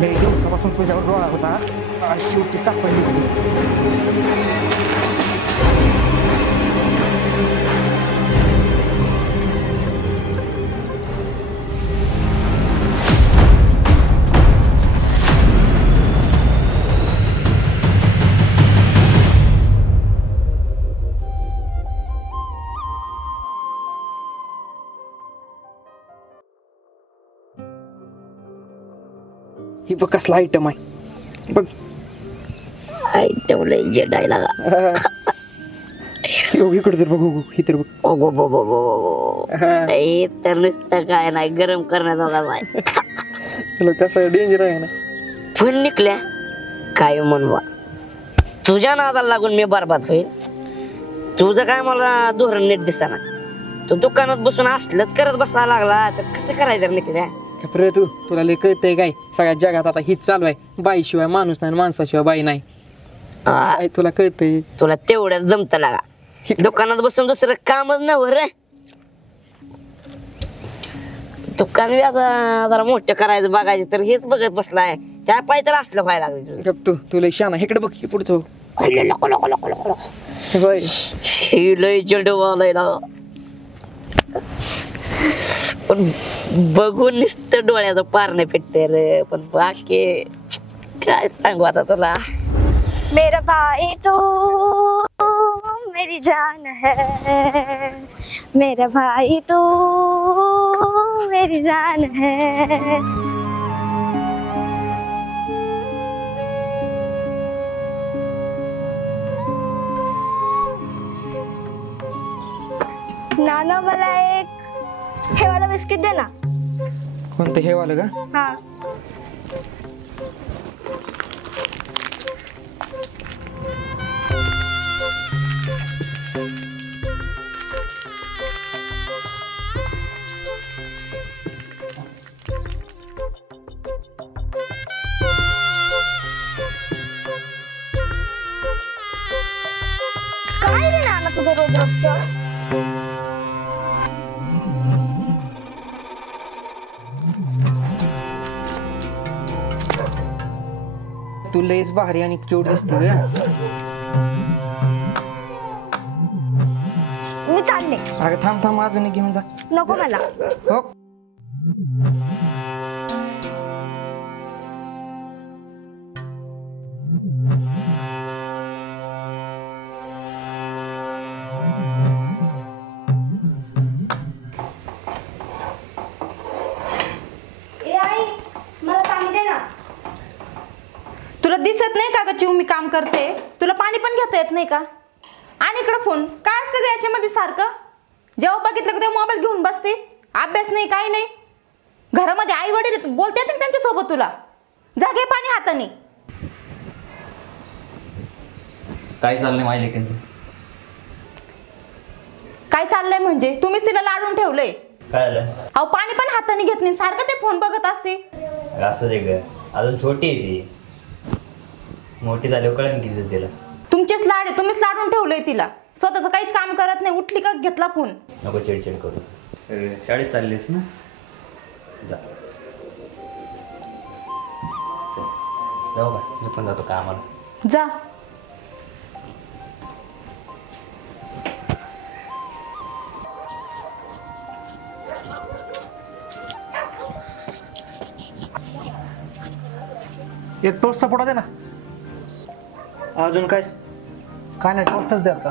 लय दिवसापासून तुझ्यावर डोळा होता आणि शेवटी सापडलीच की. ही बघ कसला आयटम आहे बघ. आयटम लय जडायला इकडे तर बघू ही तर बघ. हे तर नुसतं काय नाही गरम करण्याचा आहे. तुला कसं डेंजर आहे ना. पण निकल्या काय म्हणवा तुझ्या नादाला लागून मी बरबाद होईल. तुझं काय मला धोरण नीट दिसना. तू दुकानात बसून असलंच करत बसायला लागला तर कसं करायचं निकल्या. तुला लय कळतंय काय सगळ्या जगात आता हीच चालू आहे. बाईशिवाय माणूस नाही माणसाशिवाय बाई नाही. तुला कळतंय. तुला तेवढ्याच जमत लागा. दुकानात बसून दुसरं कामच नव्ह रे. दुकान बी आता जरा मोठं करायचं बघायचं तर हेच बघत बसलाय. त्या पाय तर असलं व्हायला लागलं. तुला शाना इकडे बघ पुढचं. लय जडवालय ना. पण बघून नुसतं डोळ्याचं पारणं फिटते रे. पण बाकी काय सांगू आता तुला. मेरा भाई तो मेरी जान है. मेरा भाई तो मेरी जान है. नाना मला एक हे वाला बिस्किट दे ना. कोणतं हे वालं का. हा काय रे नाना तुझं रोज रोजचं. तू लयच भारी आणि क्यूट दिसते ग. मी चालले. अगं थांब थांब अजून घेऊन जा. नको मला. हो तुला दिसत नाही का ग चिव मी काम करते. तुला पाणी पण घेता येत नाही का. आणि इकडं फोन काय असतं ग याच्यामध्ये सारखं. जेव्हा बघितलं का तेव्हा मोबाईल घेऊन बसते. अभ्यास नाही काही नाही. घरामध्ये आई वडील बोलतात ना त्यांच्या सोबत. तुला जा घे पाणी हाताने. काय चाललंय माझ्या लेकींचं. काय चाललंय म्हणजे तुम्हीच तिला लाडून ठेवलंय. काय झालं. अहो पाणी पण हाताने घेत नाही सारखं ते फोन बघत असते. असू दे ग अजून छोटी आहे ती. मोठी झाल्यावर कळेल की तिला. तुमचेच लाड आहे. तुम्हीच लाडून ठेवलंय तिला. स्वतःच काहीच काम करत नाही. उठली का घेतला फोन. नको चिडचिड करू. शाळेत चाललीस ना. जा जाऊ का मी पण जातो कामाला. जा. एक टोस्टचा पुडा दे ना. अजून काय. काय नाही टोस्टच दे आता.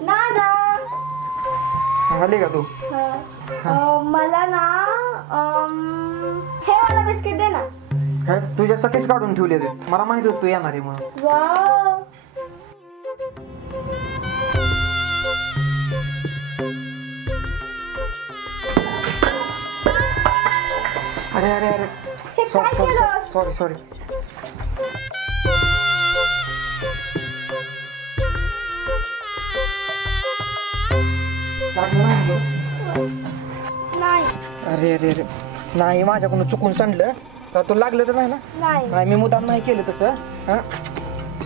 नाना आली का तू. मला ना हे वाला बिस्किट दे ना. काय तुझ्यासाठीच काढून ठेवले ते. मला माहित होत तू येणार आहे म्हणून. वाव अरे अरे अरे हे काय केलंस? Sorry sorry. नाही. अरे अरे अरे नाही माझ्याकडून चुकून सांडलं तर तू लागलं तर नाही ना? नाही नाही मी मुद्दाम नाही केलं तसं. हा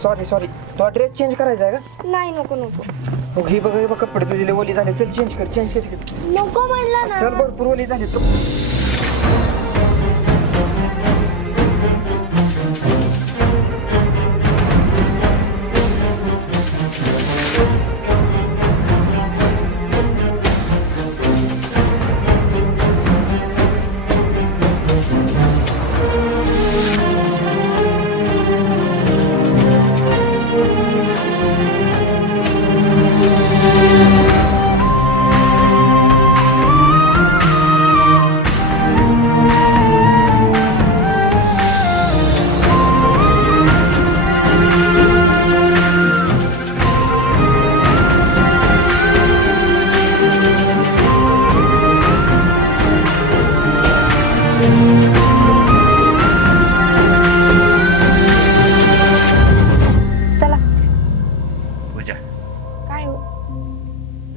सॉरी तुला ड्रेस चेंज करायचा आहे का? नाही नको नको मग ही बघ कपडे तुझे लय ओली झाले. चल चेंज कर. नको म्हणलं ना. चल भरपूर ओली झाले तू. चला. पूजा काय हो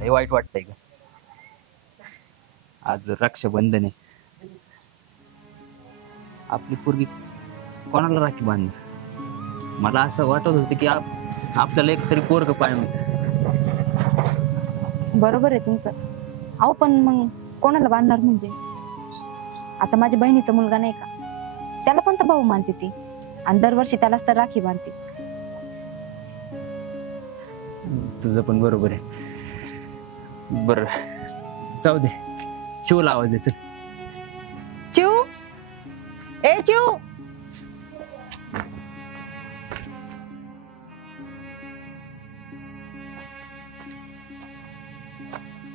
लय वाईट वाटतंय का? आज रक्षाबंधन आहे. आपली पूर्वी कोणाला राखी बांधणार? मला असं वाटत होतं की आपल्याला एक तरी पोरग पाहिजे. बरोबर आहे तुमचं. अहो पण मग कोणाला बांधणार म्हणजे? आता माझ्या बहिणीचा मुलगा नाही का, त्याला पण तर भाऊ मानते ती, आणि दरवर्षी त्यालाच तर राखी बांधते. तुझं पण बरोबर आहे. बर जाऊ दे, शिवला आवाज दे. चल चिऊ, ए चिऊ.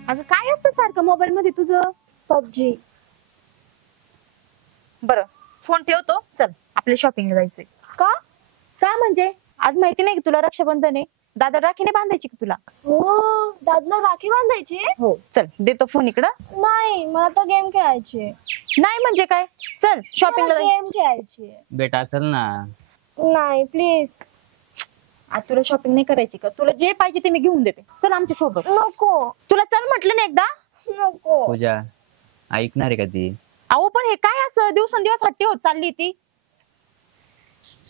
अगं काय असतं सारखं मोबाईल मध्ये तुझं? पबजी. बरं फोन ठेवतो, चल आपल्या शॉपिंगला जायचंय. का? का म्हणजे आज माहिती नाही की तुला रक्षाबंधन आहे? दादा राखीने बांधायची की तुला? हो दादला राखी बांधायची. हो चल देतो फोन इकडं. नाही मला तर गेम खेळायची. नाही म्हणजे काय, चल शॉपिंगला जायचं. गेम खेळायची. बेटा असेल ना. नाही प्लीज. आज तुला शॉपिंग नाही करायची का? तुला जे पाहिजे ते मी घेऊन देते, चल आमच्या सोबत. नको तुला चल म्हटलं ना एकदा. नको. पूजा ऐकणार आहे का ती? अहो पण हे काय असं दिवसेंदिवस हट्टी होत चालली ती.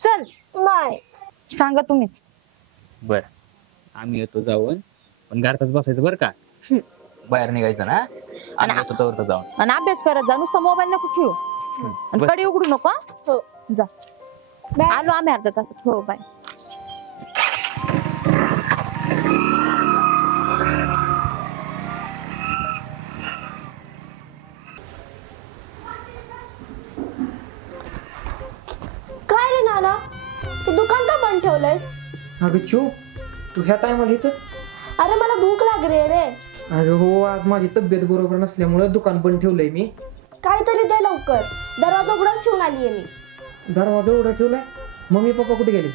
चल नाही. सांगा तुम्हीच. बर आम्ही येतो जाऊन, पण घरचाच बसायचं बरं का. बाहेर निघायचं ना. आम्ही येतो तर जाऊन. आणि अभ्यास करत जा, नुसतं मोबाईल नको खेळू. आणि बरं. कडी उघडू नको. हो. जा. बाय. आलो आम्ही अर्धा तासात. हो बाय. काय रे नाना, तू दुकान का बंद ठेवलंयस? अगं चिऊ तू ह्या टायमाला इथं? अरे मला भूक लागली रे. अरे हो आज माझी तब्येत बरोबर नसल्यामुळे दुकान बंद ठेवलंय मी. काहीतरी दे लवकर, दरवाजा उघडाच ठेवून आलीये मी. दरवाजा उघडा ठेवलाय? मम्मी पप्पा कुठे गेले?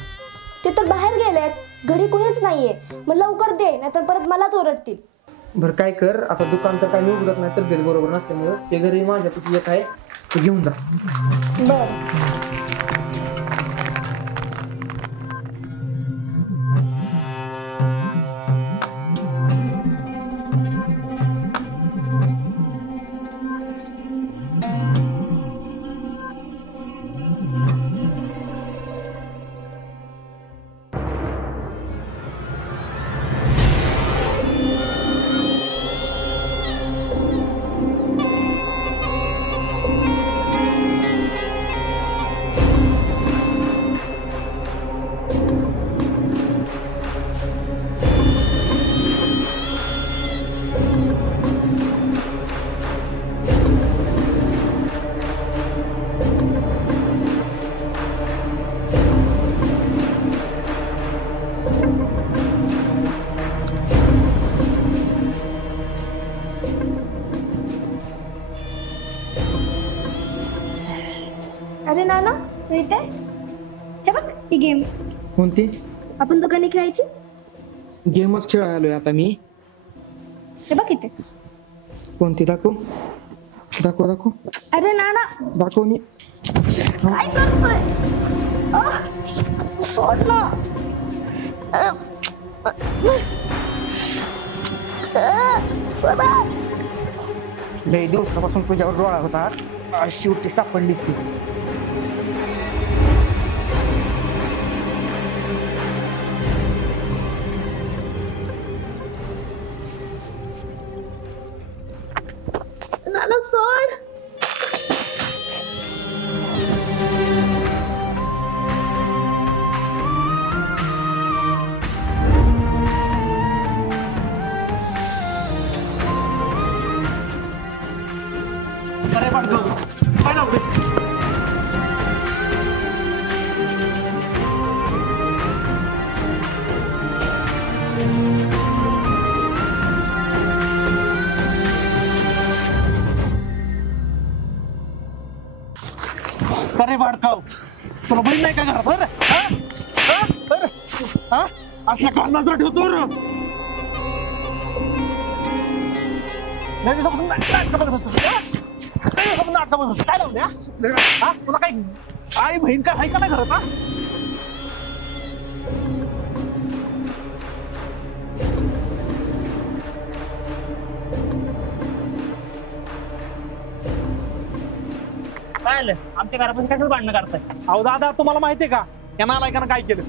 ते तर बाहेर गेलेत, घरी कुणीच नाहीये. मग लवकर दे, नाहीतर परत मलाच ओरडतील. बरं काय कर, आता दुकान तर काही उघडत नाही तब्येत बरोबर नसल्यामुळे. ते घरी माझ्या कुठे एक आहे ते घेऊन जा. बर. अरे नाना, प्रीते, हे बघ ही गेम. कोणती? आपण दोघांनी खेळायची. गेमच खेळायला आलोय आता मी. हे बघ इथे. कोणती? दाखव दाखव दाखव. अरे नाना, दाखव नी. काय करतोय? सोड ना. सोड. लय दिवसापासून तुझ्यावर डोळा होता. शेवटी सापडलीच की. नाना सोड. अरे बाडकाव, तुला बहीण नाही का घरात? बरं हा असल्या काल नजर ठेवतो काय लावले हा? तुला काही आई बहीण काय आहे का नाही घरात? हा काय आलं आमच्या घरापासून कशाच भांडणं करताय? अहो दादा, तुम्हाला माहितीये का या नालायकानं काय केलं?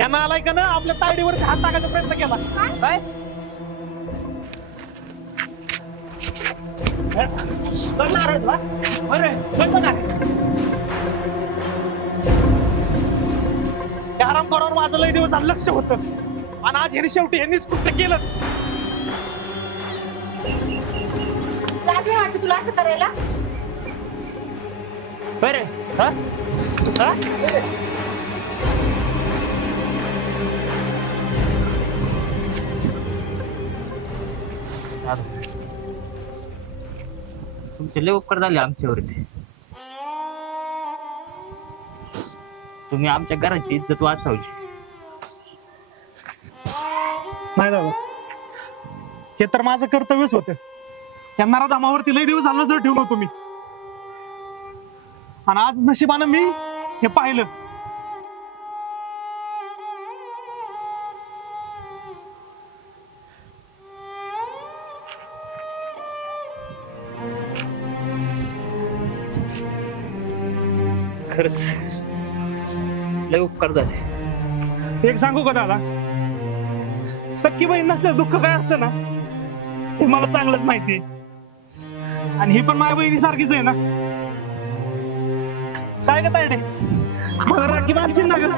या नालायकानं आपल्या तायडीवरती हात टाकायचा प्रयत्न केला. काय करणार आहे तुला? बरं करतो का? त्या हरामखोरावर माझं लय दिवस झालं लक्ष होतं आणि आज ह्याने शेवटी यांनीच कृत्य केलंच. लाज नाही वाटत तुला असं करायला? बरं हा हा तुमचे लय उपकार झाले आमच्यावरती. तुम्ही आमच्या घराची इज्जत वाचवली. नाही दादा, हे तर माझं कर्तव्यच होतं. त्या नराधामावरती लय दिवस झालं नजर ठेवलं तुम्ही आणि आज नशिबानं मी हे पाहिलं. खरंच लय उपकार झाले. एक सांगू का दादा, सख्खी बहीण नसलं दुःख काय असतं ना हे मला चांगलंच माहिती आहे. आणि ही पण माझ्या बहिणी सारखीच आहे ना. काय ग तायडे, मला राखी बांधशील ना ग?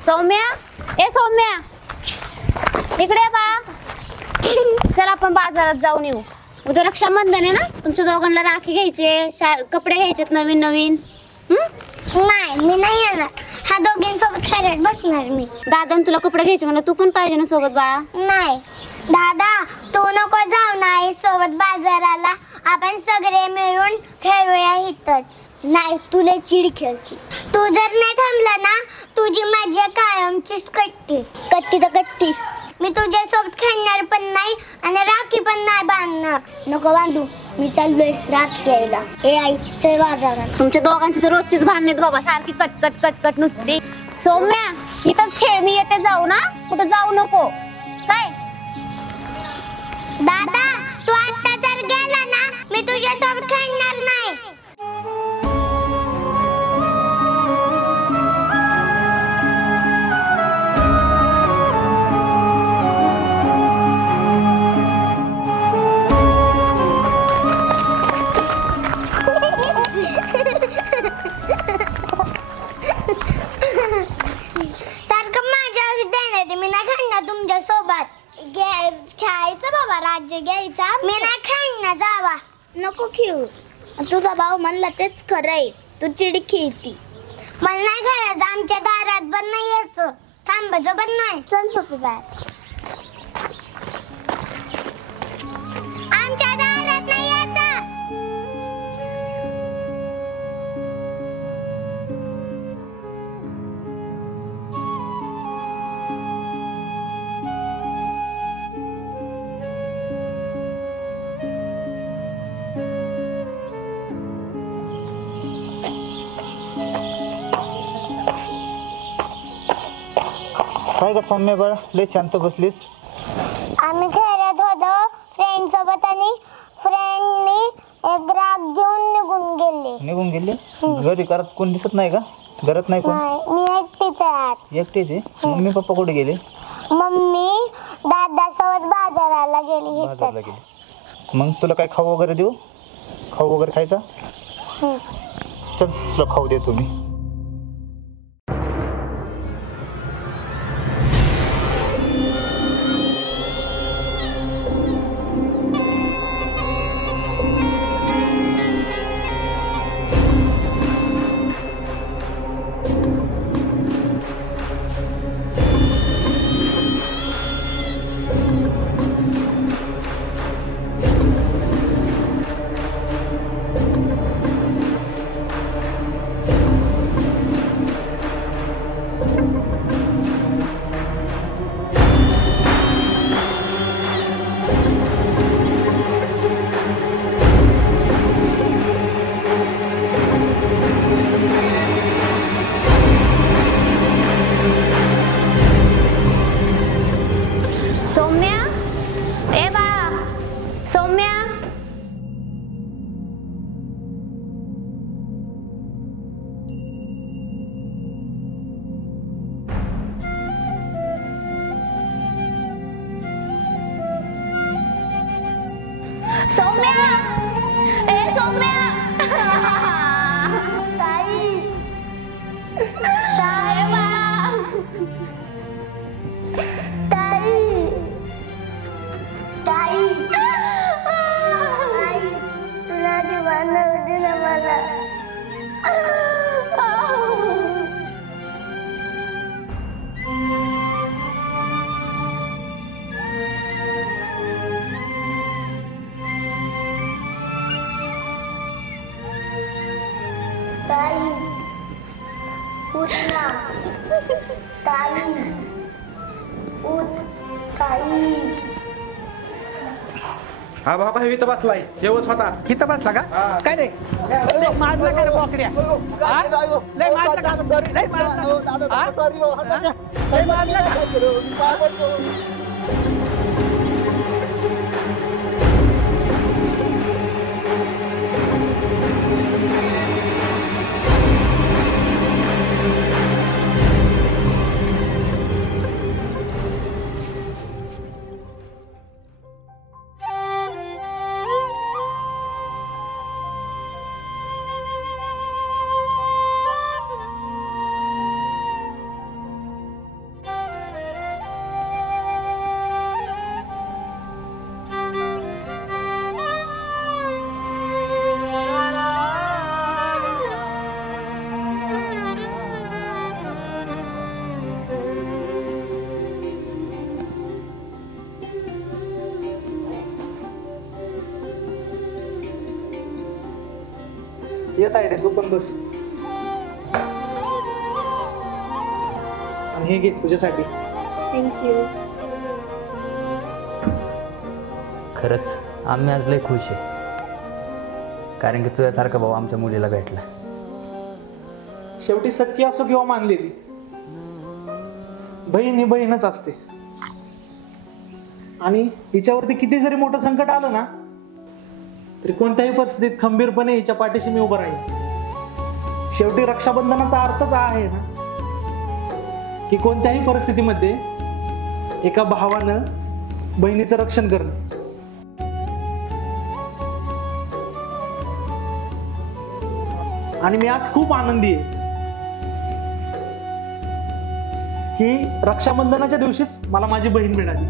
सौम्या, ए सौम्या, इकडे बा. चल आपण बाजारात जाऊन येऊ. उद्या रक्षाबंधन आहे ना, तुमच्या दोघांना राखी घ्यायचे, कपडे घ्यायचेत नवीन नवीन. नाही, मी नाही येणार. ह्या दोघींसोबत खेळत बसणार मी. दादान तुला कपडे घ्यायचे म्हणलं, तू पण पाहिजे ना सोबत बाळा. नाही दादा, तू नको जाऊ ना सोबत बाजाराला. आपण सगळे मिळून खेळूया इथंच. नाही, तुला चिड खेळते. तू जर नाही थांबला ना, तुझी मजा कायमचीच कट्टी कट्टी तर कट्टी. मी तुझ्यासोबत खेळणार पण नाही आणि राखी पण नाही बांधणार. नको बांधू, मी चाललोय राखी घ्यायला. ए आई, चल बाजारात. तुमच्या दोघांची तर रोजचीच भांडणेत बाबा, सारखी कट कट कट कट नुसती. सौम्या, इथंच खेळ, मी येते. जाऊ ना, कुठं जाऊ नको काय. दादा, तू आता जर गेला ना, मी तुझ्यासोबत खेळणार नाही. सारखं माझ्यावर देण्यात, मी नाही खेळणार तुमच्या सोबत. खेळायचं बाबा, राज्य घ्यायचा. मी नाही खेळणार, जावा. नको खेळू. तुझा भाऊ म्हणला तेच खरंय, तू चिडी खेळती. मला नाही खेळायचं. आमच्या दारात पण नाही यायचं. थांबायचं पण नाही. चल पप्पी बाहेर. आमच्या दारात नाही यायचं. काय का सौम्य बाळा लय शांत बसलीस? आम्ही खेळत होतो फ्रेंड सोबत आणि फ्रेंडनी एक राग घेऊन निघून गेले? घरी करत कोण दिसत नाही का? घरात नाही कोण? नाही, मी एकटीच आहे. एकटीच आहे? मम्मी पप्पा कुठे गेले? मम्मी दादा सोबत बाजाराला गेली. बाजारला गेले. मग तुला काय खाऊ वगैरे देऊ? खाऊ वगैरे खायचा? चल तुला खाऊ देतो मी. सौम्या, ए सौम्या, ताई ताई बाळा, ताई ताई तुला दिवाण होती ना मला. ताई उठ ना. ताई उठ. ताई हा बाबा इथं बसलाय जेवत होता. इथं बसला का? काय रे लय मारलं काय रे बोकड्या? हा? लय मारलं का? लय मारलं? हा? लय मारलं का? येत आहे रे तू पण बस. आणि हे घे तुझ्यासाठी. थँक्यू. खरंच आम्ही आज लय खुश आहे, कारण की तुझ्यासारखा भाऊ आमच्या मुलीला भेटला. शेवटी सख्खी असो किंवा मानलेली, बहीण ही बहीणच असते. आणि हिच्यावरती किती जरी मोठं संकट आलं ना तरी कोणत्याही परिस्थितीत खंबीरपणे हिच्या पाठीशी मी उभं राहील. शेवटी रक्षाबंधनाचा अर्थच हा आहे ना की कोणत्याही परिस्थितीमध्ये एका भावानं बहिणीचं रक्षण करणं. आणि मी आज खूप आनंदी आहे की रक्षाबंधनाच्या दिवशीच मला माझी बहीण मिळाली.